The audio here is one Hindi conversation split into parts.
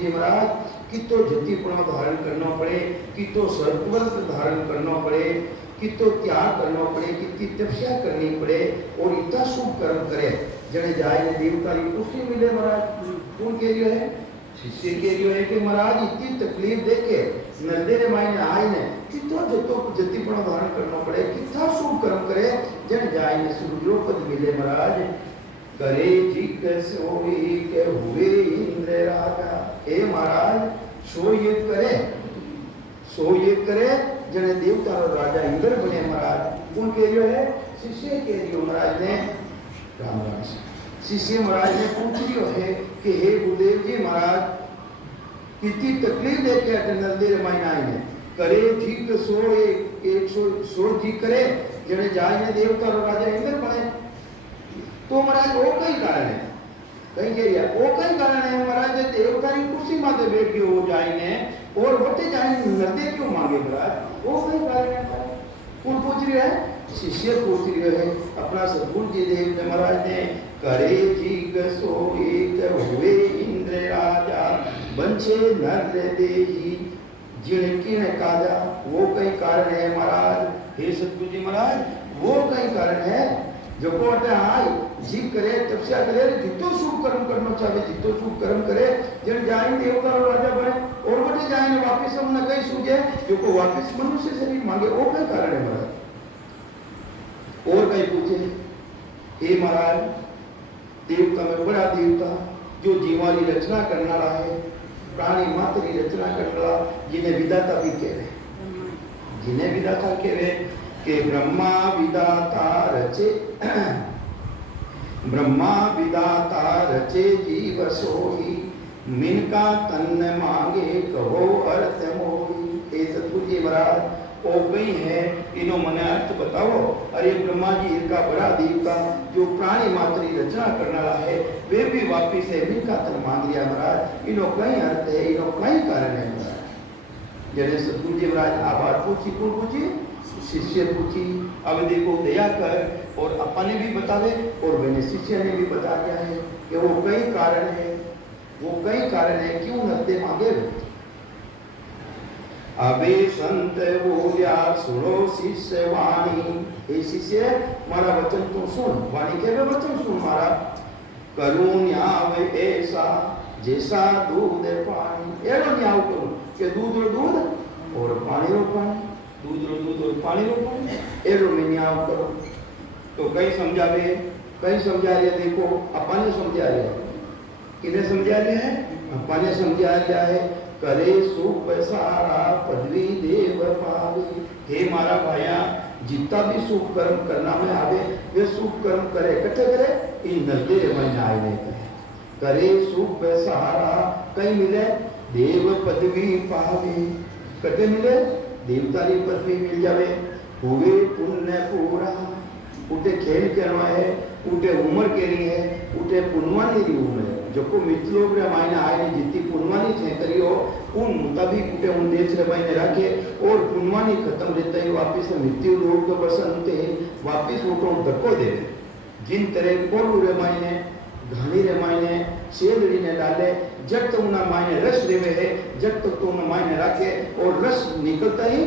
सतगुरु जी महाराज कि तो जतिपना धारण करना पड़े, कि तो सर्पव्रत धारण करना पड़े, कि तो त्याग करना पड़े, कि तपस्या करनी पड़े और इतना शुभ कर्म करे जने जाए ने देवता की कुर्सी मिले महाराज। कौन कह रही है? शिष्य कह रही है कि महाराज इतनी तकलीफ देके नंदे ने मायने आए ने कि तो जतिपना धारण करना पड़े, कितना शुभ कर्म करे जने जाए ने सूर्योपद मिले महाराज। करे जिक सोई के हुए इंद्र राजा। हे महाराज सो ये करे जने देवता और राजा इंद्र बने महाराज। कौन कह रही है? शिष्य कह रही हो महाराज ने। राम राम शिष्य महाराज ने पूछ लियो है कि हे गुरुदेव जी महाराज कितनी तकलीफ देके नंदे मायने आए ने। करे जिक सो एक सो जी करे जने जाए ने देवता और राजा इंद्र बने। तो महाराज वो कई कारण है, कहीं कह रहा वो कई कारण है महाराज देवता की कुर्सी माते बैठ गए हो जाए ने और बटे जाए नंदे क्यों मांगे महाराज? वो कई कारण है। कौन पूछ रहा है? शिष्य पूछ रहे है अपना सतगुरु जी देव ने महाराज ने। करे जिग सो एक हुए इंद्र राजा बंचे नर देही जिनकी ने काजा। वो कई कारण है महाराज। हे सतगुरु जी महाराज वो कई कारण है जो को आए जीव करे तपस्या करे जितो शुभ कर्म करना चाहे जितो शुभ कर्म करे जन जाए देवता और राजा बने और बटे जाए वापिस हम न कहीं सूझे जो को वापिस मनुष्य शरीर मांगे। वो क्या कारण है महाराज? और कहीं पूछे हे महाराज देवता में बड़ा देवता जो जीवानी रचना करना रहा है, प्राणी मात्र की रचना करना रहा, जिन्हें विधाता भी कह रहे, जिन्हें विधाता कह रहे कि ब्रह्मा विदाता रचे जीव सोही मिनका तन मांगे कहो अर्थ मोही। ए सतगुरु जी महाराज ओ कहीं है इनो मने अर्थ बताओ। अरे ब्रह्मा जी इनका बड़ा देवता जो प्राणी मात्र की रचना करना है वे भी वापिस है मिनका तन मांग लिया महाराज। इनो कहीं अर्थ है, इनो कहीं कारण है महाराज। जैसे सतगुरु जी महाराज आ बात पूछी, कौन पूछी? शिष्य पूछी। अब देखो दया कर और अपने भी बतावे और मैंने शिष्य ने भी बता दिया है कि वो कई कारण है, वो कई कारण है क्यों नत्ते मांगे। अबे संत बोलिया सुनो शिष्य वाणी। हे शिष्य मारा वचन तो सुन, वाणी के वचन सुन मारा। करूं न्याय ऐसा जैसा दूध पानी। एरो न्याय करूं कि दूध रो दूध और पानी रो पानी, दूध और पानी रो पानी एरो में न्याय करो। तो कई समझावे, कई समझा रहे। देखो अपने समझा रहे, किन्हें समझा रहे हैं? अपने समझा रहा है। करे सुख सारा पदवी देव पावे। हे मारा भाया जितना भी सुख कर्म करना में आवे वे सुख कर्म करे, कटे करे इन नजदे में आए नहीं करे। करे सुख सारा कहीं मिले देव पदवी पावे, कटे मिले देवता की पदवी मिल जावे। हुए पुण्य पूरा उठे खेल करना है, उठे उम्र केरी है, उठे पुनवानी की उम्र है। जो को मित्रों रे मायने आए जितनी पुनवानी थे करियो उन मुताबिक उठे उन देश रे मायने रखे और पुनवानी खत्म रहता ही वापिस मृत्यु लोग को बसंते वापिस उठो धक्को दे। जिन तरह कोलू रे मायने घानी रे मायने सेलड़ी ने डाले जब तक उना मायने रस रेवे है, जब तक तो उन मायने रखे और रस निकलता ही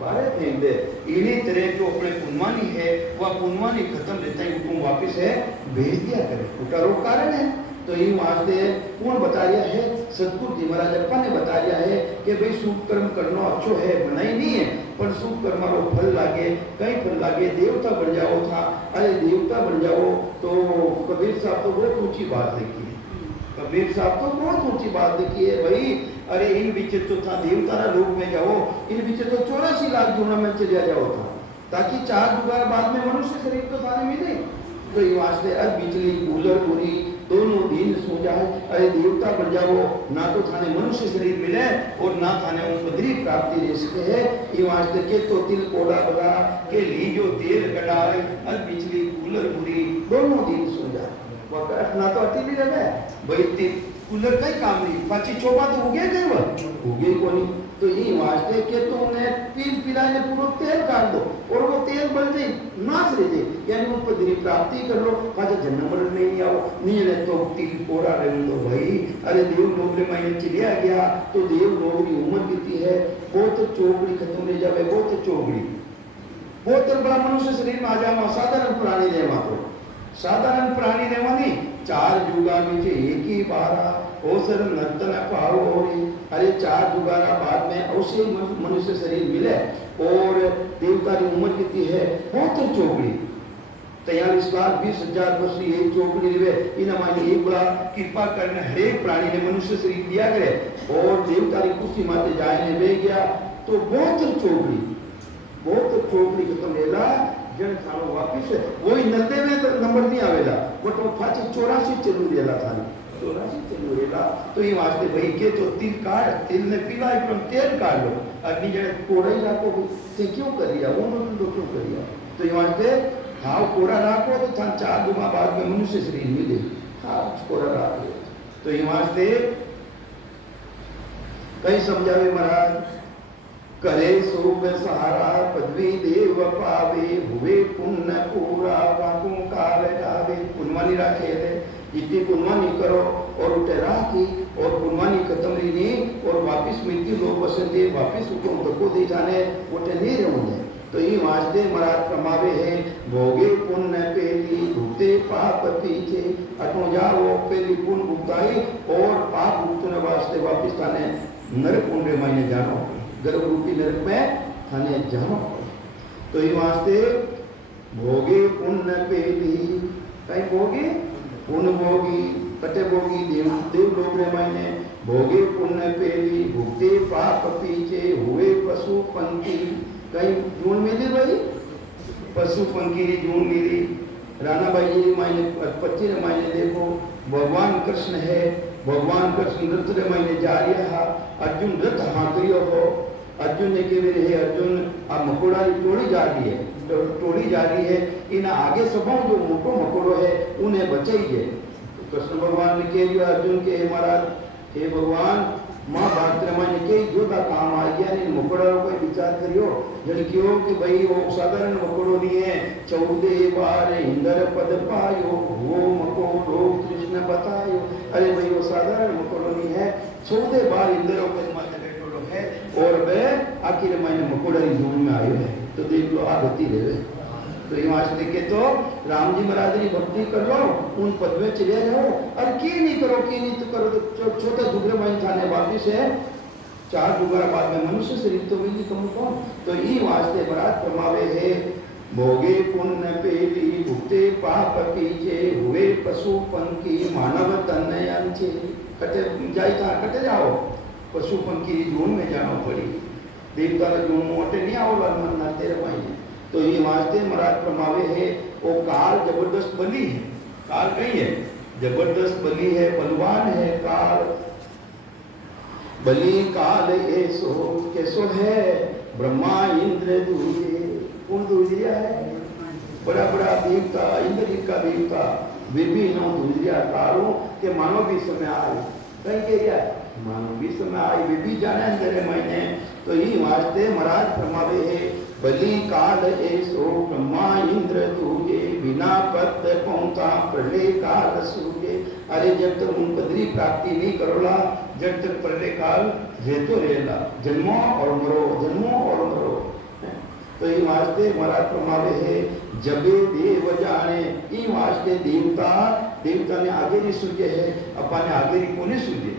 बारे फेंक दे। इन्हीं तरह जो अपने पुनवानी है वह पुनवानी खत्म रहता है उनको वापिस है भेज दिया करे। उसका रोग कारण है। तो ये वास्ते कौन बता रहा है? सतगुरु जी महाराज अप्पा ने बता रहा है कि भाई शुभ कर्म करना अच्छो है, बनाई नहीं है पर शुभ कर्म रो फल लागे, कई फल लागे। देवता बन जाओ था, अरे देवता बन जाओ तो कबीर साहब तो बहुत ऊंची बात लिखी है। कबीर साहब तो बहुत ऊंची बात लिखी है भाई। अरे इन बीच तो था देवता लोक में जाओ, इन बीच तो 84 लाख गुना में चले जाओ था ताकि 4 दोबारा बाद में मनुष्य शरीर तो थाने मिले। तो ये वास्ते अब बिजली कूलर पूरी दोनों दिन सो जाए। अरे देवता बन जाओ ना तो थाने मनुष्य शरीर मिले और ना थाने उन पदरी प्राप्ति रह सके है। ये वास्ते के तो तिल कोड़ा बगा के ली जो तेल कटाए अब बिजली कूलर पूरी दोनों दिन सो जाए। वह ना तो अति भी रहे भाई कूलर कई काम नहीं पाची चोबा तो उगे गए वो उगे कोनी तो ये वास्ते के तो उन्हें पील पिलाने पूरा तेल काट दो और वो तेल बन जाए नाश रह जाए यानी वो पदरी प्राप्ति कर लो काजा जन्म मरण नहीं आओ नहीं रहे तो तिल कोरा रहे तो भाई अरे देव लोग रे मैंने चिड़िया गया तो देव लोग की उम्र कितनी है वो तो चौकड़ी खत्म रह जावे वो तो चौकड़ी वो तो बड़ा मनुष्य शरीर में आ जावा साधारण प्राणी रहवा तो साधारण प्राणी रहवानी 4 जुगा में से एक ही बारा ओसर नर्तन पाओ और अरे 4 जुगारा बाद में अवश्य मनुष्य शरीर मिले और देवता की उम्र कितनी है बहुत चौकड़ी 43,20,000 वर्ष की एक चौकड़ी रहे इन हमारी एक बड़ा कृपा करने हर एक प्राणी ने मनुष्य शरीर दिया करे और देवता की कुर्सी माते जाने ले गया तो बहुत चौकड़ी खत्म लेला जन थानो वापिस है वही 90 में तो नंबर नहीं आवेला बट वो फाची 84 चलू रेला था 84 चलू रेला तो ये वास्ते भाई के तो तिल काट तिल ने पीला एकदम तेल काट लो अग्नि जने कोड़ाई राखो ते क्यों करिया वो तो क्यों करिया तो ये वास्ते हाव कोड़ा राखो तो थान 4 दुमा बाद में मनुष्य शरीर मिले हां कोड़ा राखो तो ये वास्ते कई समझावे महाराज करे सोब सहारा पदवी देव पावे हुए पुण्य पूरा वाकू काल जावे पुण्यवानी राखे थे जितनी पुण्यवानी करो और उठे राखी और पुण्यवानी खत्म रही और वापिस मिलती लोग बसंते वापिस उनको धक्को दे जाने उठे नहीं रहोगे तो ये वास्ते महाराज कमावे है भोगे पुण्य पेली भुगते पाप पीछे अटो जाओ पेली पुण्य भुगताई और पाप भुगतने वास्ते वापिस थाने नरक कुंड में जानो गर्भ रूपी नरक में थाने जानो तो ये वास्ते भोगे पुण्य पेली कहीं भोगे पुण्य भोगी कटे भोगी देव लोग रे मायने भोगे पुण्य पेली भुगते पाप पीछे हुए पशु पंखी कहीं जून मिली भाई पशु पंखी री जून मिली राणा भाई जी मायने 25 मायने देखो भगवान कृष्ण है भगवान कृष्ण नृत्य रे मायने जा रहा अर्जुन रथ हाथरियो हो अर्जुन ने के मेरे है अर्जुन अब मकोड़ा की टोली जा रही है तो टोली जा रही है इन आगे सबों जो मोटो मकोड़ो है उन्हें बचाइए तो कृष्ण भगवान ने कह दिया अर्जुन के महाराज हे भगवान मां भारत रामायण के जो का काम आ गया इन मकोड़ा को विचार करियो जन क्यों कि भाई वो साधारण मकोड़ो नहीं है 14 बार इंद्र पद पायो वो मकोड़ो कृष्ण बतायो अरे भाई वो साधारण मकोड़ो नहीं है 14 बार इंद्र पद माते बैठो है और वह आखिर महीने मकोड़ा की जून में आयो है तो देख लो आ गति रहे तो ये वास्ते के तो राम जी महाराज की भक्ति कर लो उन पद में चले जाओ और की नहीं करो की नहीं तो करो तो छोटा दुगरे माइन थाने वापिस है 4 दुगरा बाद में मनुष्य शरीर तो मिली कम कौन तो ये वास्ते महाराज कमावे है भोगे पुण्य पेली भुगते पाप कीजे हुए पशु पंखी मानव तनयन छे कटे जाई था कटे जाओ पशु पंखी जून में जाना पड़ी देवता का जून मोटे नहीं आओ मन ना तेरे भाई तो ये वास्ते महाराज प्रमावे है वो काल जबरदस्त बली है काल कहीं है जबरदस्त बली है बलवान है काल बली काल ऐसो कैसो है ब्रह्मा इंद्र दूजे कौन दूजिया है बड़ा बड़ा देवता इंद्र का देवता विभिन्न दूजिया कालों के मानव भी समय आए कहीं के क्या मानव भी समय आए वे भी जाने अंदर महीने तो ये वास्ते महाराज प्रमावे है बलि काल ऐसो ब्रह्मा इंद्र दूजे बिना पद पहुंचा प्रलय काल सूजे अरे जब तक उन पदरी प्राप्ति नहीं करोला जब तक प्रलय काल रहतो रहेला जन्मो और मरो तो ये वास्ते महाराज प्रमावे है जबे देव जाने ये वास्ते देवता ने आगे नहीं सूझे है अपने आगे नहीं कोने सूझे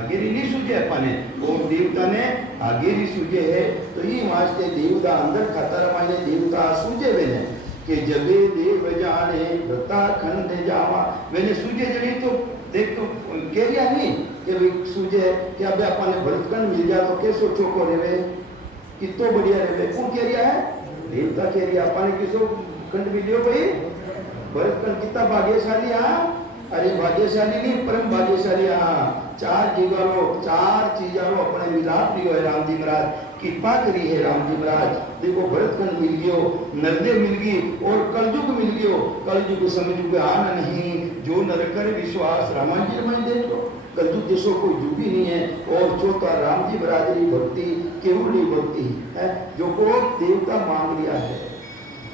आगे नहीं सूझे अपने वो देवता ने आगे नहीं सूझे है तो ये वास्ते देवता अंदर खतर माने देवता सूझे वेने कि जबे देव जाने दत्ता खंड जावा वेने सूझे जनी तो देख तो कह रिया नहीं कि भाई सूझे कि अब अपने भरतखंड मिल जा तो कैसो चोको रेवे कितो बढ़िया रेवे कौन कह रिया है देवता कह रिया अपने किसो खंड मिलियो भाई भरतखंड कितना भाग्यशाली हां अरे भाग्यशाली नहीं परम भाग्यशाली हाँ 4 चीजारो अपने मिलाप लियो है राम जी महाराज कृपा करी है राम जी महाराज देखो भरतखंड मिल गयो नरदे मिल गई और कलयुग मिल गयो कलयुग समझ आना नहीं जो नर कर विश्वास रामायण जी में देख लो कलयुग जैसो कोई युग ही नहीं है। और चौथा राम जी बरादरी भक्ति केवली भक्ति है, जो को देवता मांग लिया है।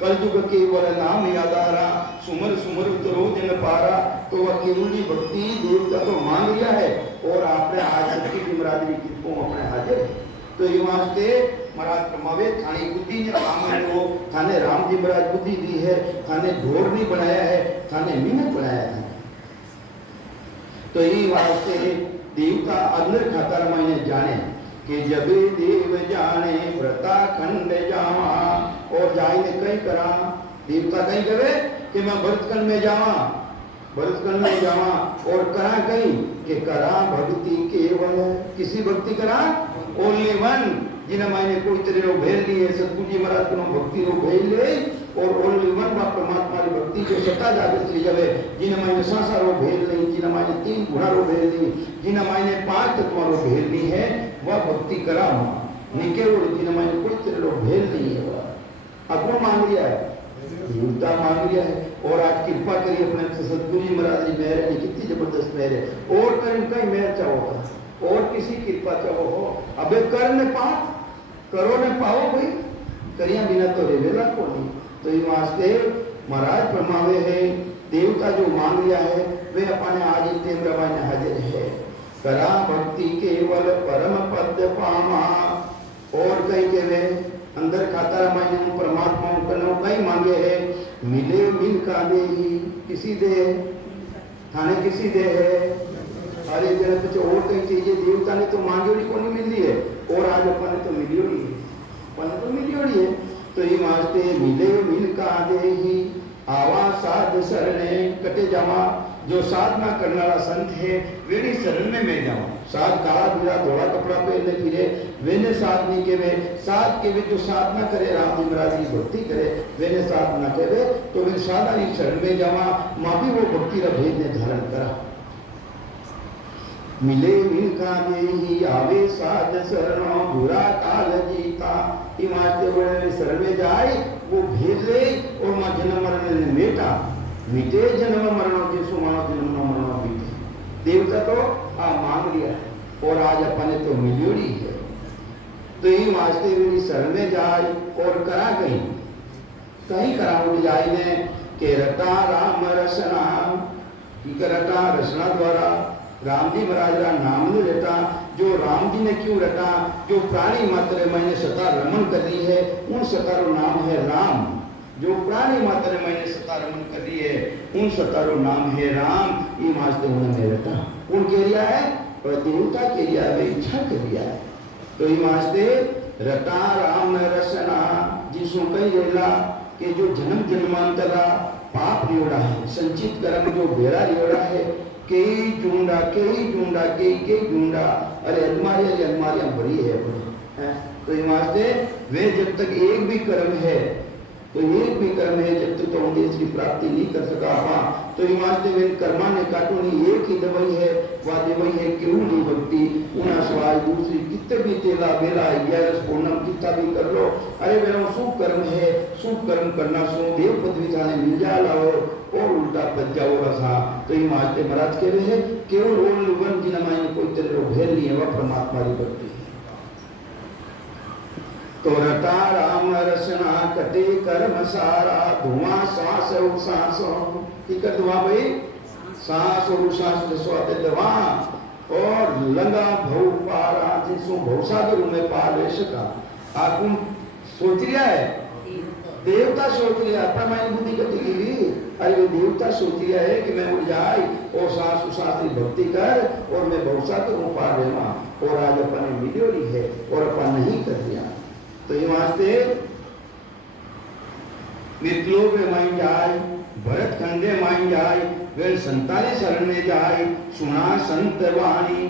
कलयुग केवल नाम याद आ रहा, सुमर सुमर उतरो दिन पारा, तो वह केवली भक्ति देवता तो मांग लिया है। और आपने आज सबकी की बरादरी कितकों अपने हाजिर है। तो ये वास्ते महाराज परमावे थानी बुद्धि ने रामन को थाने राम जी महाराज बुद्धि दी है, थाने ढोर नहीं बनाया है, थाने मिनट बनाया है। तो ये वास्ते देवता अंदर खातर मैंने जाने कि जब देव जाने व्रता खंड जावा, और जाइने कहीं करा देवता कहीं करे कि मैं भरतखंड में जावा, भरतखंड में जावा, और करा कहीं कि करा भक्ति केवल, किसी भक्ति करा ओनली वन, जिन्हें मैंने कोई तेरे रो भेल ली है, सतगुरु जी महाराज को भक्ति रो भेल ले, और ओनली वन वा परमात्मा की भक्ति जो सता जागृत ली जावे, जिन्हें मैंने सांसा रो भेल ली, जिन्हें मैंने 3 गुणा रो भेल ली, जिन्हें मैंने 5 तत्व रो भेल ली है, वह भक्ति करा नहीं केवल जिन्हें मैंने कोई तेरे रो भेल नहीं है। वह अब मांग लिया है, देवता मांग लिया है। और आज कृपा करिए अपने सतगुरु जी महाराज जी मेहर है, कितनी जबरदस्त मेहर है। और कहीं मेहर चाहो और किसी कृपा चाहो हो, अबे कर ने पा करो ने पाओ भाई, करिया बिना तो रेवेला को नहीं। तो ये वास्ते महाराज परमावे है, देवता जो मांग लिया है वे अपने आज इतने रवाने हाजिर है। करा भक्ति केवल परम पद पामा, और कहीं के वे अंदर खाता रामायण परमात्मा करना कहीं मांगे है, मिले मिल का दे ही किसी दे थाने किसी दे है। अरे जरा कुछ और कई चीजें देवता ने तो मांगी हुई को नहीं मिल रही है, और आज अपन ने तो मिली हुई है, अपन तो मिली हुई है। तो ये वास्ते मिले मिल का दे ही आवा साध शरणे कटे जावा, जो साधना करने वाला संत है वेरी शरण में मैं जाऊं। साध काला बिरा धोला कपड़ा पहनने फिरे वेने साध नहीं के वे साध के वे जो साधना करे राम जी महाराज की भक्ति करे वेने साधना करे, तो वे साधा ही शरण में जावा, माँ भी वो भक्ति का भेद ने धारण करा। मिले मिल का देही आवे साध शरणों बुरा काल जीता, इमाते शरण में जाए वो भेद ले, और माँ जन्म मरण ने मेटा मिटे जन्म मरण जिसो मानो जन्म मरण बीते। देवता तो मांग लिया और आज अपने तो मिलियोड़ी है। तो ये वास्ते मेरी शरण में जाए और करा कहीं कहीं करा उड़ जाए ने के रटा राम रसना की रटा रचना द्वारा राम जी महाराज का नाम ने रटा। जो राम जी ने क्यों रटा, जो प्राणी मात्र मैंने सता रमन कर दी है उन सतारो नाम है राम। जो प्राणी मात्र मैंने सता रमन कर दी है उन सतारो नाम है राम। ये वास्ते उन्होंने रटा उन के लिया है और देवता के लिया है, इच्छा के लिया है। तो ये वास्ते रटा राम रसना जिसो कई रेला के जो जन्म जन्मांतरा पाप रियोड़ा है, संचित कर्म जो बेड़ा रियोड़ा है, कई जूंडा कई जूंडा, अरे अलमारियां भरी है। तो ये वास्ते वे जब तक एक भी कर्म है तो एक भी कर्म है जब तक तो देश की प्राप्ति नहीं कर सका। हाँ तो ये वास्ते वे कर्मा ने काटोनी एक ही दवाई है, वह दवाई है केवली भक्ति। उना सवाल दूसरी कितने भी तेला बेला ग्यारस पूर्णम कितना भी कर लो, अरे मेरा शुभ कर्म है, शुभ कर्म करना सो देव पदवी थाने मिल जा लाओ और उल्टा पद जाओ रसा। तो ये वास्ते महाराज कह रहे हैं केवल ओनली वन जिन्हें मैंने कोई तेरे भेद नहीं है, वह परमात्मा की भक्ति है। तो रटा राम रसना कटे कर्म सारा धुआं सांस और सांसों की कर धुआं भाई सांस और सांस स्वाद दवा और लंगा भव पारा जिसो भवसागर में पार ले सका। आप सोच लिया है, देवता सोच लिया परमात्मा बुद्धि करती की, अरे देवता सोच लिया है कि मैं उठ जाए और सांस की भक्ति कर और मैं भवसागर में पार लेवा, और आज अपन ने मिलियोड़ी है और अपन नहीं कर दिया। तो ये वास्ते मृतलोक में माइन जाए, भरत खंडे माइन जाए, वे संताने शरण में जाए, सुना संत वाणी।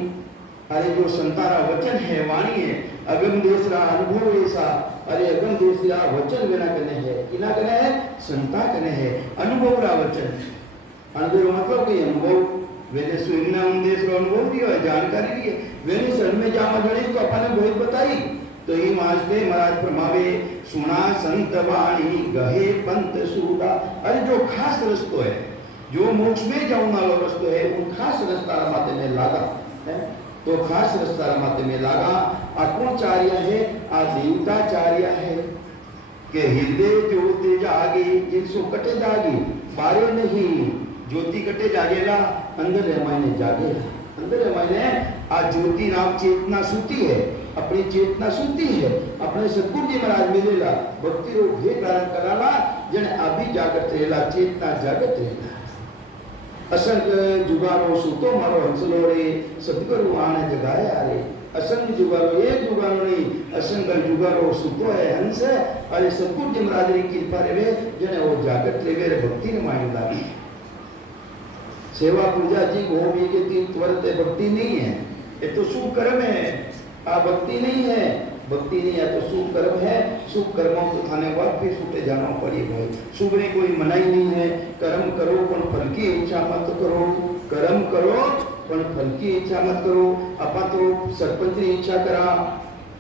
अरे जो संतारा वचन है वाणी है, अगम देशरा अनुभव ऐसा, अरे अगम देशरा वचन बिना कने है, किना कने है संता कने है, अनुभव रा वचन। अनुभव मतलब कि अनुभव वेने स्वयं देश रो अनुभव दियो है, जानकारी दी है, वेने शरण में जामा जड़े तो अपन ने बहुत बताई। तो ये वास्ते महाराज फरमावे सुना संत वाणी गहे पंत सूदा। अरे जो खास रस्तो है, जो मोक्ष में जाऊं वाला रस्तो है, उन खास रस्ता माते में लागा। है तो खास रस्ता माते में लागा। आ कौन चार्य है? आ देवताचार्य है के हृदय ज्योति जागी जिनसो कटे जागी बारे नहीं ज्योति कटे जागेला अंदर मायने जागेला अंदर मायने आ ज्योति नाम चेतना सूती है अपनी चेतना सूती है अपने सदगुरु जी महाराज मिलेला भक्ति रो भे कारण कराला जने अभी जागत रहेला चेतना जागत रहेला असंग जुगारो सूतो मारो हंसलो रे सदगुरु आने जगाया रे असंग जुगारो एक जुगारो नहीं असंग जुगारो सूतो है हंस अरे सदगुरु जी महाराज की कृपा रे जने वो जागत रे भक्ति ने मायला सेवा पूजा जी होमी के तीन त्वरत भक्ति नहीं है ये तो शुभ कर्म है आ भक्ति नहीं है भक्ति नहीं है तो शुभ कर्म है शुभ कर्मों को थाने बाद फिर छूटे जाना पड़ी भाई शुभ ने कोई मनाई नहीं है कर्म करो पर फल की इच्छा मत करो कर्म करो पर फल की इच्छा मत करो अपा तो सरपंच की इच्छा करा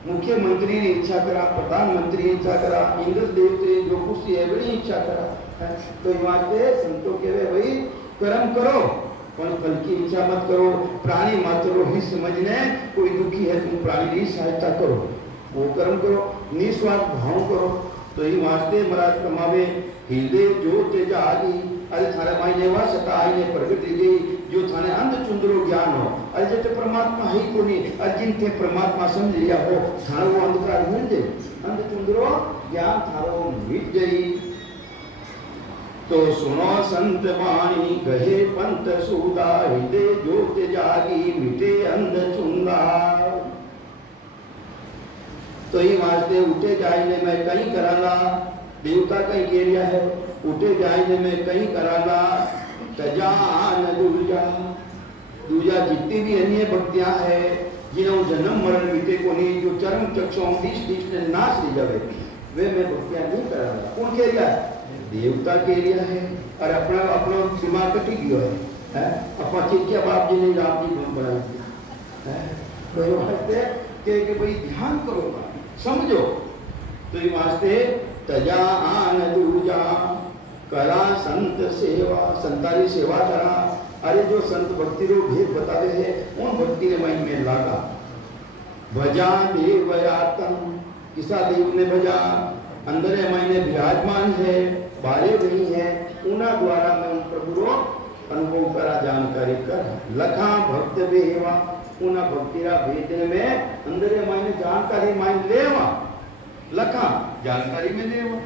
मुख्यमंत्री की इच्छा करा प्रधानमंत्री की इच्छा करा इंद्र देवते जो कुछ है बड़ी इच्छा करा तो यहाँ संतों के भाई कर्म करो पर फल की इच्छा मत करो प्राणी मात्र ही समझने कोई दुखी है तुम प्राणी की सहायता करो वो कर्म करो निस्वार्थ भाव करो तो ये वास्ते महाराज कमावे हृदय ज्योत जागी अरे थारे मायने वा सता आईने प्रगट गई जो थाने अंध चुंदरो ज्ञान हो अरे जटे परमात्मा ही को नहीं अरे जिन थे परमात्मा समझ लिया हो थारो वो अंधकार मिल जाए अंध चुंदरो ज्ञान थारो मिट गई तो सुनो संत वाणी गहे पंत सूदा हृदय ज्योत जागी मिटे अंध चुंदा तो ये वास्ते उठे जाने में कहीं कराला देवता कहीं केरिया है उठे जाने में कहीं कराला तजान दूजा दूजा जितनी भी अन्य भक्तियां है जिन्हों जन्म मरण बीते को नहीं जो चरम चक्षुओं दिश ने नाश ले जावे वे मैं भक्तियां नहीं कराला कौन केरिया देवता केरिया है और अपना अपना दिमाग कटी गयो है अपना चिकिया बाप जी ने राम जी बन बनाई है तो ये वास्ते के भाई ध्यान करो समझो तो ये वास्ते तजा आन दूजा करा संत सेवा संतारी सेवा करा अरे जो संत भक्ति रो भेद बताते हैं उन भक्ति ने मन में लागा भजा देवयातम किसा देव ने भजा अंदर मायने विराजमान है बारे नहीं है उना द्वारा मैं उन प्रभु रो अनुभव करा जानकारी कर लखा भक्त बेवा उना भक्तिरा भेदने में अंदर मायने जानकारी मायने लेवा लखा जानकारी में लेवा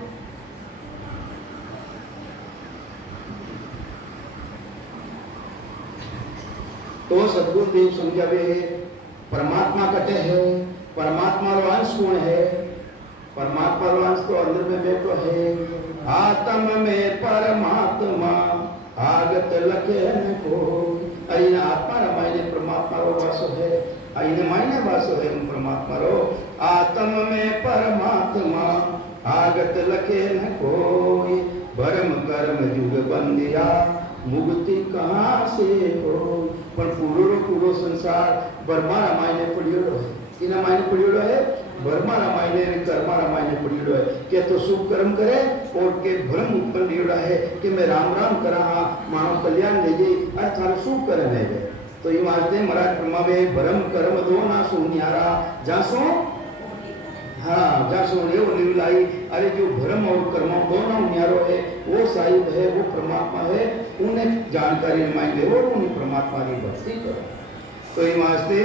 तो सदगुरु देव समझावे है परमात्मा कटे है परमात्मा रो अंश कौन है परमात्मा रो अंश तो अंदर में बैठो है आत्म में परमात्मा आगत लखे न को अइन आत्मा मायने परमात्मा रो वासो है अइन मायने वासो है परमात्मा रो आत्म में परमात्मा आगत लखे न कोई भरम कर्म जुग बंदिया मुक्ति कहाँ से हो पर पूरो संसार बर्मा रामायण पढ़ियोड़ो है किना मायने पढ़ियोड़ो है बर्मा रामायण कर्मा रामायण पढ़ियोड़ो है के तो शुभ कर्म करे और के भ्रम उत्पन्न लियोड़ा है कि मैं राम राम करा मानव कल्याण ले जाए अरे थारा शुभ कर्म है तो ये वास्ते महाराज ब्रह्मा में भ्रम कर्म दो ना सुनियारा जासो हाँ जासो रे वो निर्लाई अरे जो भ्रम और कर्म दोनों न्यारो है वो साहिब है वो परमात्मा है उन्हें जानकारी मान ले वो उन्हें परमात्मा की भक्ति करो तो ये वास्ते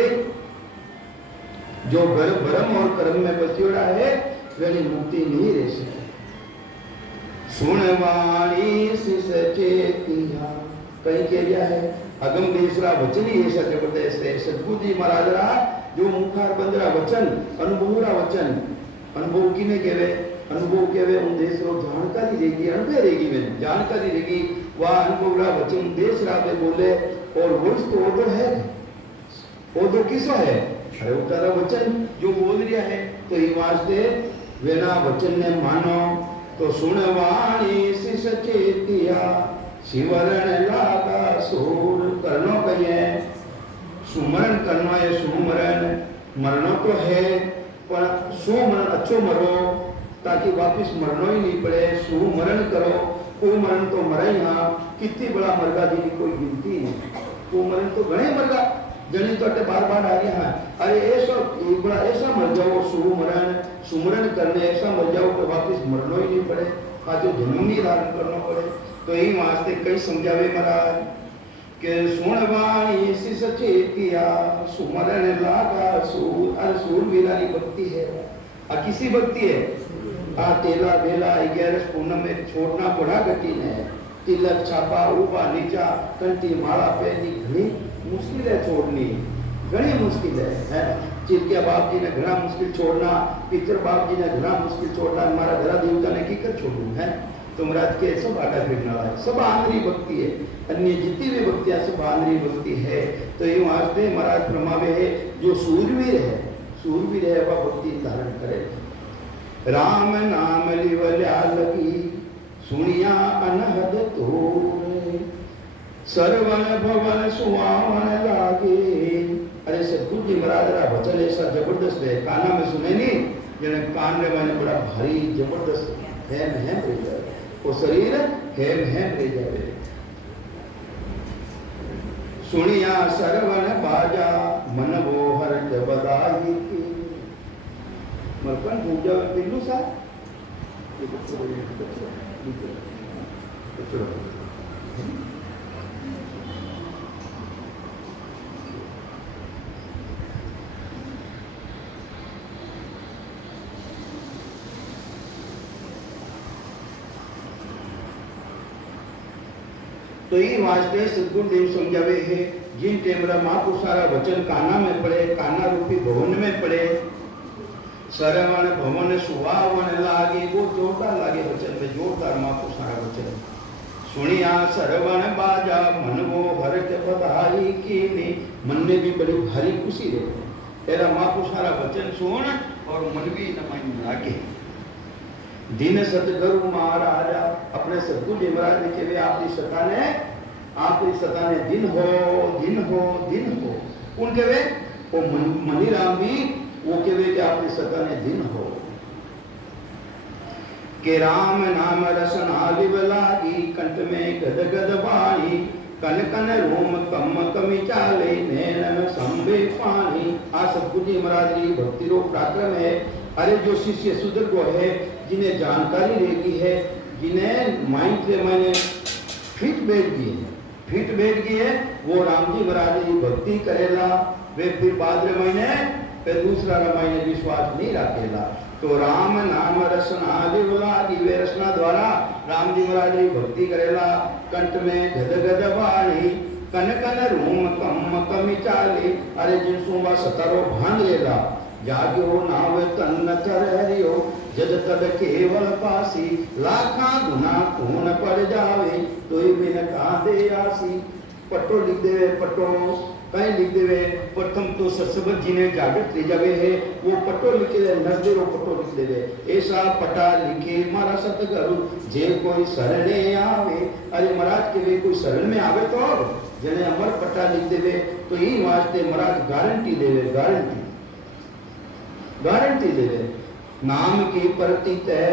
जो भ्रम और कर्म में बचियोड़ा है वे मुक्ति नहीं रह सके सुनवाणी सिस चेतिया कहीं के लिया है अगम देशरा वचन ही ऐसा जबरदस्त है सदगुरु जी महाराज रा जो मुखार बंदरा वचन अनुभवरा वचन अनुभव की ने केवे अनुभव केवे उन देश रो जानकारी देगी अनुभव रहेगी वे जानकारी रहेगी वह अनुभवरा वचन देश रा में बोले और वो तो ओदो है ओदो किसो है अरे उतारा वचन जो बोल रिया है तो ये वास्ते वेना वचन ने मानो तो सुनवाणी सिस चेतिया शिवरण लागा सोर करनो कहिए सुमरण करना है सुमरण मरना तो है पर सुमरण अच्छो मरो ताकि वापिस मरना ही नहीं पड़े सुमरण करो को मरण तो मरा ही हाँ कितनी बड़ा मरगा जी की कोई गिनती नहीं को मरण तो घने मरगा जनी तो अटे बार बार आ रही हैं अरे ऐसा एक बड़ा ऐसा मर जाओ सुमरण करने ऐसा मर जाओ कि वापस मरना ही नहीं पड़े पाछो जन्म ही धारण करना पड़े। तो यही वास्ते कई समझावे महाराज के सुणवाणी शिष चेतिया सुमरण लागा सूर अरे सूरवीरा की भक्ति है। आ किसी भक्ति है आ तेला बेला 11 पूनम में छोड़ना पड़ा गति ने तिलक छापा ऊबा नीचा कंठी माला पहनी घनी मुश्किल है छोड़नी घनी मुश्किल है चिरकिया बाप जी ने घना मुश्किल छोड़ना पितर बाप जी ने घना मुश्किल छोड़ना हमारा घरा देवता ने की कर छोड़ू है। तो महाराज के सब आटा फिरना है सब आंतरिक भक्ति है अन्य जितनी भी भक्तियां सब आंतरिक भक्ति है। तो ये वास्ते महाराज प्रमावे है जो सूरवीर है वह भक्ति धारण करे। राम नाम लिवल्या लगी सुनिया अनहद तोरे सरवण भवन सुहावन लागे। अरे सतगुरु जी महाराज रा वचन ऐसा जबरदस्त है काना में सुने नहीं जने कान में मैंने बड़ा भारी जबरदस्त है रह जाए वो शरीर है रह जाए। सुनिया सरवण बाजा मन वो हर जबदाई की मरकन पूजा पिल्लू सा तो ये वास्ते सदगुरुदेव समझावे है जिन टेमरा माँ को सारा वचन काना में पड़े काना रूपी भवन में पड़े सरवण भवन सुहावन लागे वो जोरदार लागे वचन में जोरदार माँ को सारा वचन सुनिया सरवण बाजा मन वो हर के बधाई की मन में भी बड़ी भारी खुशी रहे तेरा माँ को सारा वचन सुन और मन भी नमाई लागे। दिन सतगुरु महाराजा अपने सतगुरु जी महाराज ने कहे आपकी सता ने दिन हो उनके वे वो मनीराम भी वो कहे कि आपकी सता ने दिन हो के राम नाम रसना लिव लागी कंठ में गद गद वाणी कन कन रोम कम कमी चाले नैन संबे पानी। आ सतगुरु जी महाराज की भक्ति रो पराक्रम है। अरे जो शिष्य सुधर को है जिन्हें जानकारी रहेगी है जिन्हें माइंड से मैंने फिट बैठ गई है वो राम जी महाराज की भक्ति करेला वे फिर बाद महीने फिर दूसरा महीने विश्वास नहीं रखेला। तो राम नाम रसना लागी वे रसना द्वारा राम जी महाराज की भक्ति करेला कंठ में गद गद वाणी कन कन रूम कम कमी चाले। अरे जिनसु वा सतारो भांग लेला जाग्यो नाव तन्न चरहरियो जद तद केवल पासी लाखा गुना खून पड़ जावे तोई बिन कांदे आसी। पट्टो लिख देवे पट्टो कहीं लिख देवे प्रथम तो सत्संग जी ने जागृत ले जावे है वो पट्टो लिखे नजदीरो पट्टो लिख देवे ऐसा पटा लिखे मारा सतगुरु जे कोई शरणे आवे। अरे महाराज के वे कोई शरण में आवे तो जने अमर पट्टा लिख देवे तो ही वास्ते महाराज गारंटी देवे गारंटी देवे नाम की प्रतीत है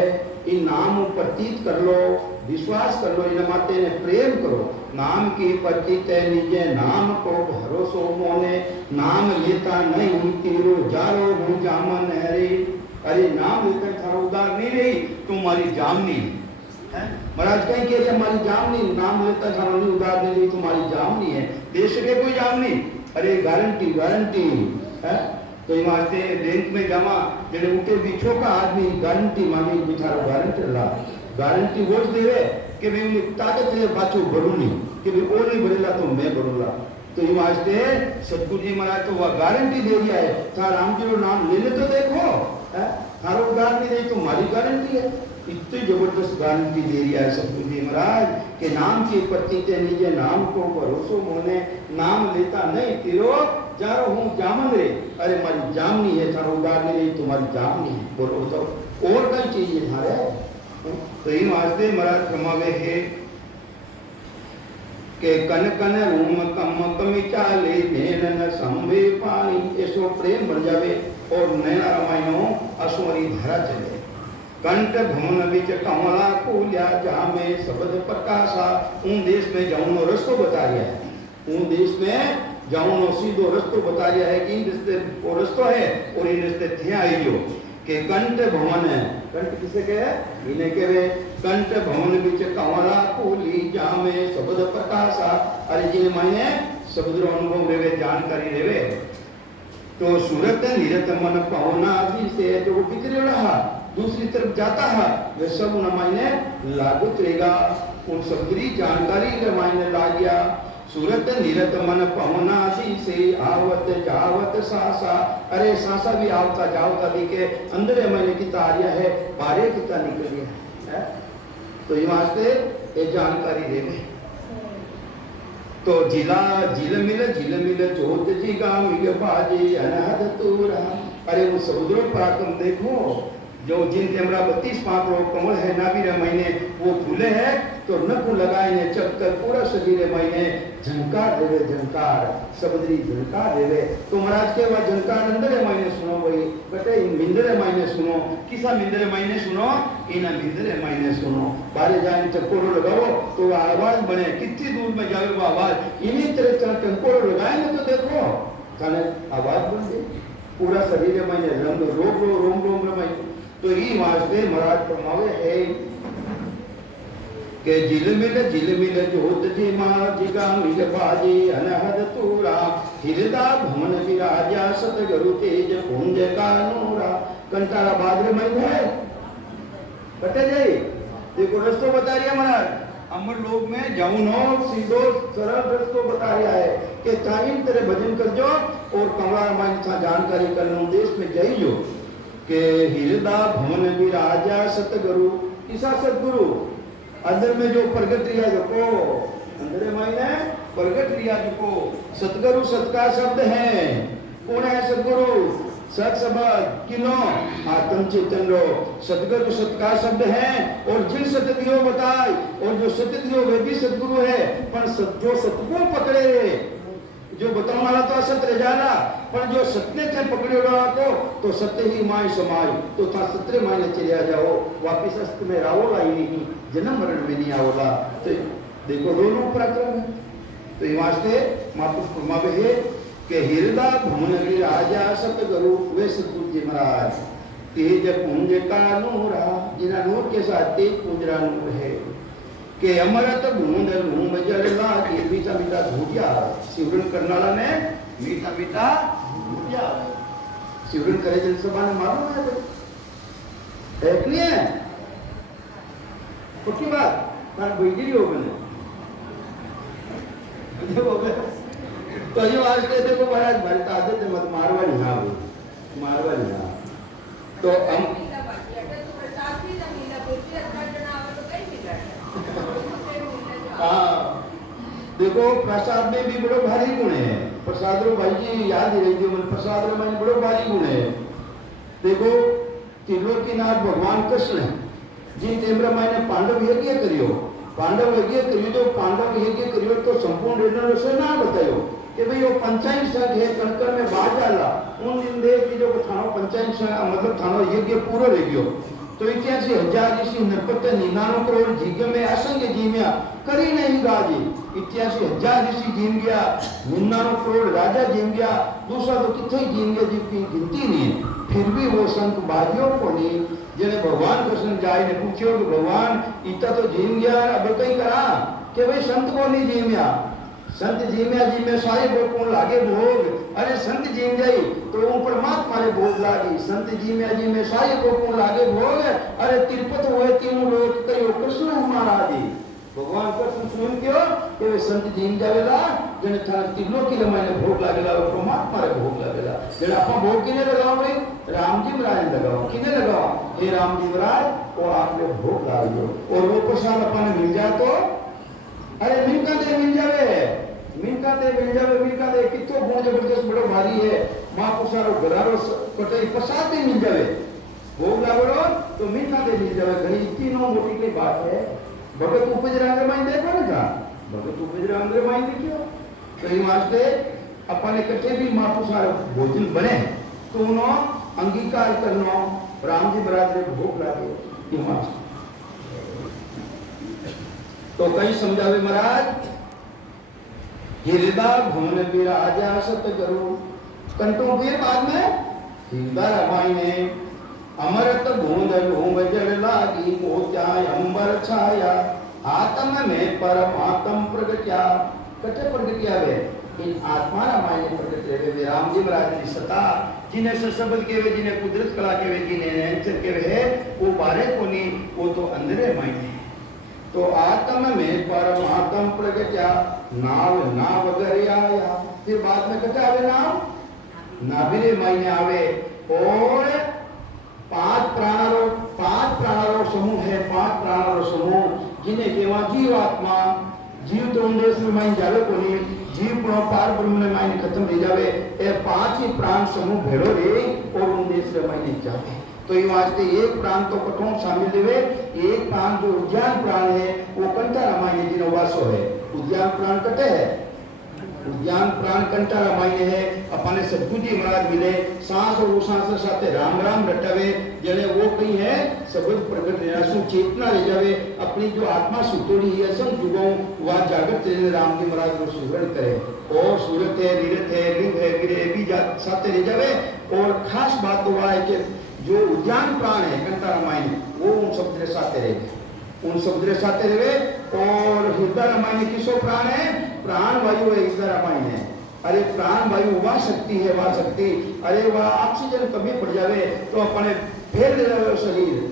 इन नाम प्रतीत कर लो विश्वास कर लो इन माते ने प्रेम करो। नाम की प्रतीत है निजे नाम को भरोसो मोने नाम लेता नहीं तीरो जारो हूँ जामन हरे। अरे नाम लेकर थारा उदार नहीं रही तुम्हारी जामनी है महाराज कहीं कह रहे हमारी जामनी नाम लेता थारा नहीं उदार नहीं रही तुम्हारी जामनी है देश के कोई जामनी। अरे गारंटी है तो वास्ते बैंक में जमा जने उठे बिछो का आदमी गारंटी मांगे बिचारो गारंटी वो देवे कि भाई उन्हें ताकत है बाचो भरूनी कि भाई वो नहीं भरेला तो मैं भरूंगा। तो ये वास्ते सतगुरु जी महाराज तो वह गारंटी दे दिया है था राम जी को नाम ले ले तो देखो थारो उदार नहीं दे तो हमारी गारंटी है। इतनी जबरदस्त गारंटी दे दिया है सतगुरु जी महाराज के नाम की प्रतीत निजे नाम को भरोसो मोने नाम लेता नहीं तिरो जारो हूँ जामन रे। अरे हमारी जामनी है थारो उदार नहीं रही तुम्हारी जामनी है बोलो तो और कई चीजें थारे। तो इन वास्ते महाराज कमावे है के कन कन रूम कम कमी चाले नैन संभे पानी ऐसो प्रेम बन जावे और नैना रामायणों असुरी धारा चले। कंठ भवन बिच कमला कूल्या जामे शब्द प्रकाशा। उन देश में जाऊनो रस्तो बता रहा है उन देश में जाऊं नो सीधो रस्तो बता रहा है कि इन रस्ते वो रस्तो है और इन रस्ते थे आई जो के कंठ भवन है। कंठ किसे कहे? इन्हें कहे कंठ भवन बिच कंवला कूली जामे शब्द प्रकाशा। अरे जी माने शब्द अनुभव रेवे जानकारी रेवे तो सूरत निरत मन पवना भी से जो बिखरे रहा दूसरी तरफ जाता है वे सब न मायने लागू रहेगा उन सबकी जानकारी के मायने ला गया। सूरत निरत मन पवना जी से आवत जावत सासा। अरे सासा भी आवता जावता दिखे अंदर मायने की तारिया है बारे कितना निकल गया है तो ये वास्ते ये जानकारी देवे तो जिला झिल मिल जोत जी गामी बाजी अनहद तूरा। अरे वो समुद्र पराक्रम देखो जो जिन कैमरा 32 पाक कमल है नाभिर महीने वो फूले है तो नक लगाए ने चक्कर पूरा शरीर महीने झंकार देवे झंकार समुद्री झंकार देवे तो महाराज के वह झंकार अंदर महीने सुनो भाई बेटे इन मिंदरे महीने सुनो किसा मिंदरे महीने सुनो इन मिंदरे महीने सुनो बारे जाने चक्कोरो लगाओ तो आवाज बने कितनी दूर में जावे वो आवाज इन्हीं तरह टंकोरो लगाएंगे तो देखो जाने आवाज बन गई पूरा शरीर महीने रंग रोम महीने तो ये वास्ते महाराज फरमावे है के झिलमिल जोत जी मां जिगा मिल बाजी अनहद तूरा हिरदा भवन विराजा सतगुरु तेज पुंज का नूरा। कंटारा भाद्र महीने है बटे जाई देखो रस्तो बता रही है महाराज अमर लोक में जाऊं नो सीधो सरल रस्तो बता रहा है कि टाइम तेरे भजन कर जो और कमला मान था जानकारी करने देश में जाई जो के हिरदा भवन विराजा सतगुरु किसा सतगुरु अंदर में जो प्रगट रिया जो को अंदर मायने प्रगट रिया जो को सतगुरु सत का शब्द है कौन है सतगुरु सत शब्द किनो आत्म चेतन रो सतगुरु सत का शब्द है और जिन सतदियो बताए और जो सतदियो वे भी सतगुरु है पर जो सतगुरु पकड़े जो बताने वाला तो असत रह जाला पर जो सत्य थे पकड़े रहा को तो सत्य ही माय समाय तो था सत्य मायने चले जाओ वापिस अस्त में रावोला ही नहीं जन्म मरण में नहीं आओला तो देखो दोनों पराक्रम है तो ये वास्ते महापुरुष फरमावे है कि हिरदा भवन राजा सतगुरु वे सतगुरु जी महाराज तेज पुंज का नूरा जिना नूर के साथ तेज पुंजरा नूर है के अमरत बूंद रूम जलला के मीठा मीठा भूजिया सिवरण करनाला ने मीठा मीठा भूजिया सिवरण करे जन सभा ने मालूम है एक नहीं है पक्की बात पर बैठी हो गए तो ये वास्ते देखो महाराज भरता आदत मत मारवा नहीं ना तो हम देखो प्रसाद में भी बड़ो भारी गुण है प्रसाद रो भाई जी याद ही रही मन प्रसाद रो में बड़ो भारी गुण है देखो त्रिलोकीनाथ भगवान कृष्ण जिन तेमरा मायने पांडव यज्ञ करियो तो पांडव यज्ञ करियो तो संपूर्ण रेणु से ना बतायो कि भाई वो पंचायत संघ है कणकण में बाहर डाला उन दिन देव की जो थानो पंचायत संघ मतलब थानो यज्ञ पूरा रह गयो तो इतिहासी हजार ऋषि नरपत 99 करोड़ जीव में असंख्य जीव्या करी नहीं गाजी इतिहासी हजार ऋषि जीव गया 99 करोड़ राजा जीव गया दूसरा तो कितने जीव गया जीव की गिनती नहीं फिर भी वो संत बाजियों को नहीं जिन्हें भगवान कृष्ण जाए ने पूछो कि भगवान इतना तो जीव गया अब कहीं करा कि भाई संत को नहीं जीव्या संत जीव्या जी में सारे भोग लागे भोग अरे संत जीव जाई तो वो परमात्मा ने भोग लागी संत जीव्या जी में सारे भोग लागे भोग अरे तिरुपत हुए तीनों लोग कहो कृष्ण हमारा जी भगवान कृष्ण स्वयं क्यों कि वे संत जीव जावेला जने था त्रिलोकी लमाने भोग लागेला और परमात्मा रे भोग लागेला जने आपा भोग किने लगाओ रे राम जी महाराज लगाओ किने लगाओ हे राम जी महाराज और आपने भोग लागियो और वो प्रसाद अपन मिल जाए तो अरे मिलका दे मिल जावे कितो गुण जबरदस्त बड़ो भारी है महापुरुषारो घरारो कटे प्रसाद भी मिल जावे भोग लागो तो मिलका दे मिल जावे घणी तीनों मोटी की बात है भगत उपजरा अंदर माइन देखो ना का भगत उपजरा अंदर माइन देखियो तो ये वास्ते अपन इकट्ठे भी महापुरुषारो भोजन बने तो उनो अंगीकार करनो राम जी महाराज ने भोग लागे ये वास्ते तो कहीं समझावे महाराज हृदय भुवन विराजा सतगुरु कंटों के बाद में हृदय रामायणे अमृत बूंद लूंग जड़ लागी मोत्या अंबर छाया आत्म में परमात्म प्रगट्या कटे प्रगट्या वे इन आत्मा रामायण प्रगट वे राम जी महाराज ने सता जिन्हें सशब्द के वे जिन्हें कुदरत कला के वे जिन्हें नेचर के वे है वो बारे को नहीं वो तो अंदर मायने तो आत्म में परमात्म प्रगट्या नाव नाव गरे आया फिर बाद में कटा आवे नाव नाभिरे मायने आवे और पांच प्राणारो समूह है पांच प्राणारो समूह जिन्हें केवा जीवात्मा जीव तो उन्देश में मायने जावे को नहीं जीव पुनः पार ब्रह्म में मायने खत्म हो जावे ये पांच ही प्राण समूह भेड़ो रे और उन्देश में मायने जावे तो ये वास्ते एक प्राण तो कठोर शामिल देवे एक प्राण जो उद्यान प्राण है वो कंठा रामायण जिनो वासो है उद्यान प्राण कटे है उद्यान प्राण कंठा रामायण है अपने सद्गुरु महाराज मिले सांस और सांस साथे राम राम रटावे जने वो कहीं है सबज प्रकट निराशु चेतना ले जावे अपनी जो आत्मा सुतोड़ी है संग जुगों वह जागृत रहने राम जी महाराज को सुवर्ण करे और सूरत है नीरत है लिंग है गिरे भी साथे ले जावे और खास बात तो वह है कि जो उद्यान प्राण है कंठा रामायण वो उन शब्द के साथ रहेगा उन शब्द के साथ रहे और हृदय रामायण किसो प्राण है प्राण वायु है हृदय रामायण है अरे प्राण वायु वह शक्ति है वह शक्ति अरे वह ऑक्सीजन कभी पड़ जावे तो अपने फेर ले जावे शरीर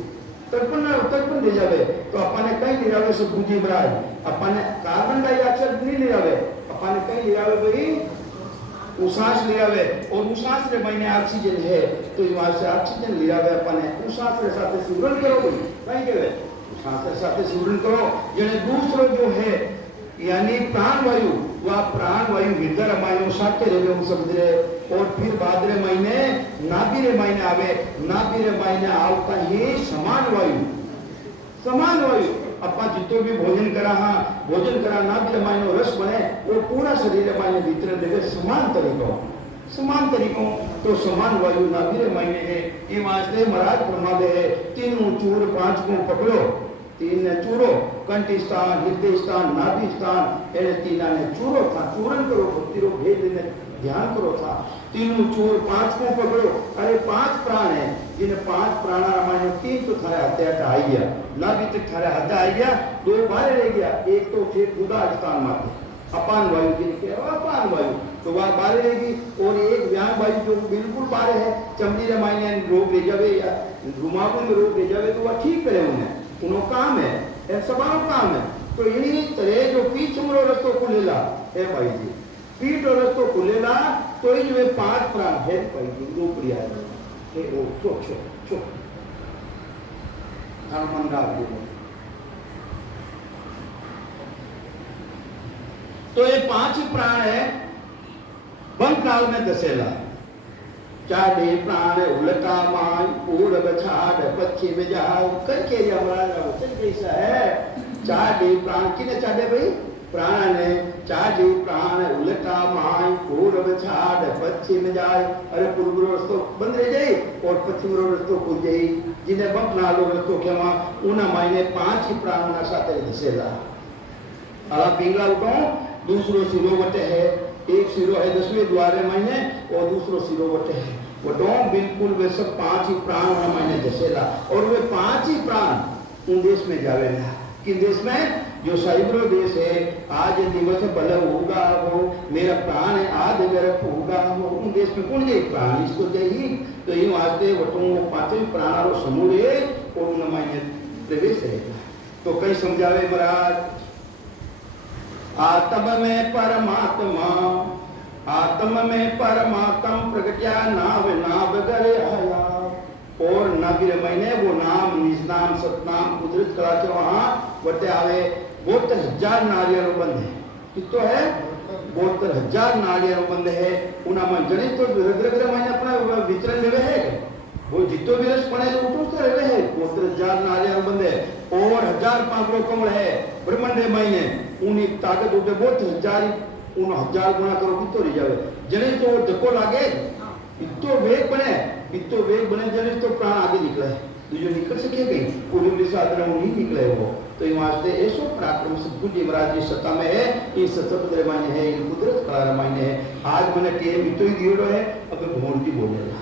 तर्पण ले जावे तो अपने कहीं ले जावे सब बुझी महाराज अपने कार्बन डाइऑक्साइड नहीं ले जावे अपने कहीं ले जावे भाई उसास ले आवे और उसास रे महीने ऑक्सीजन है तो वहां से ऑक्सीजन ले आवे अपने उसास रे साथ सिमरन करो कोई कहीं के उसास रे साथ सिमरन करो जने दूसरो जो है यानी प्राण वायु वह प्राण वायु हृदय रामायण साथ रहे उन शब्द रे और फिर भाद्रे महीने नाभि रे महीने आवे नाभि रे महीने आवता ही समान वायु अपा जितो भी भोजन करा ना भी रामायण रस बने वो पूरा शरीर रामायण वितरण देवे समान तरीकों तो समान वायु नाभि रामायण है ये वास्ते महाराज फरमावे है तीनों चूर पांच को पकड़ो तीन ने चूरो कंठी स्थान हृदय स्थान नाभि स्थान एने तीना ने चूरो था चूरन करो भक्ति रो भेद ने ध्यान करो था तीनों चूर पांच को पकड़ो अरे पांच प्राण है जिन्हें पांच प्राण रामायण तीन तो थारे हत्या का आई गया नाभि तक थारे हत्या आई गया दो बाहर रह गया एक तो थे खुदा स्थान माते अपान वायु जिनके अपान वायु तो वह बाहर रहेगी और एक व्यान वायु जो बिल्कुल बाहर है चमड़ी रामायण रोग ले जावे या रुमागुन में रोग ले जावे तो वह ठीक करे उन्हें काम है सबानो काम है तो इन्हीं तरह जो पीठ चमड़ो रस्तो खुलेला है भाई जी पीठ और रस्तो खुलेला तो इनमें पांच प्राण है भाई जी ऊपरी आ जाए वो चुप मंदा तो ये पांच प्राण है बंद काल में दसेला चाडे प्राण उलटा माय पूर्व छाड़ पश्चिम जाओ करके हमारा वचन कैसा है चाडे प्राण किने चाडे भाई प्राण ने चाडे प्राण उलटा माय पूर्व छाड़ पश्चिम जाए अरे पूर्व रस्तो बंद रह जाए और पश्चिम रस्तो खुल जाए जिन्हें बंद नालो रस्तो केवा उना मायने पांच ही प्राण ना साथे दसेला अला पिंगला उठो दूसरो सिरो वटे है एक सिरो है 10वें द्वारे महीने और दूसरो सिरो वटे है वो डोम बिल्कुल वे सब पांच ही प्राण महीने दसेला और वे पांच ही प्राण उन देश में जावेला किन देश में जो साइब्रो देश है आज दिवस बल होगा वो मेरा प्राण है आज गर्भ होगा वो उन देश में कौन जाए प्राण इसको जाएगी तो ये वास्ते वटों पांचों प्राणारो समूह है और उन महीने प्रवेश रहेगा तो कई समझावे महाराज आत्म में परमात्म प्रगट्या नाव नाव गरे आया और नाभिर महीने वो नाम निज नाम सतनाम कुदरत कला के वहां वटे आवे 72,000 नारियल बंद है कितो है 72,000 नारियल बंद है उना मन जने तो रग महीने अपना वितरण लेवे है वो जितो भी रस पड़े तो उठो तो रहे है 72,000 नारियल बंद है और 1000 पांचरो कमल है ब्रह्मांड महीने उनी ताकत उठे 72,000 उन 1000 गुना करो कितो रह जावे जने तो धक्को लागे इतो वेग बने जने तो प्राण आगे निकले तो जो निकल सके गई पूरी साधना नहीं निकले वो तो ये वास्ते ऐसो पराक्रम सतगुरु जी महाराज जी सत्ता में है, ये सतपुत्र मायने है, ये कुदरत का मायने है। आज मैंने टेम इतो ही दियो है, अब भगवान जी बोलेगा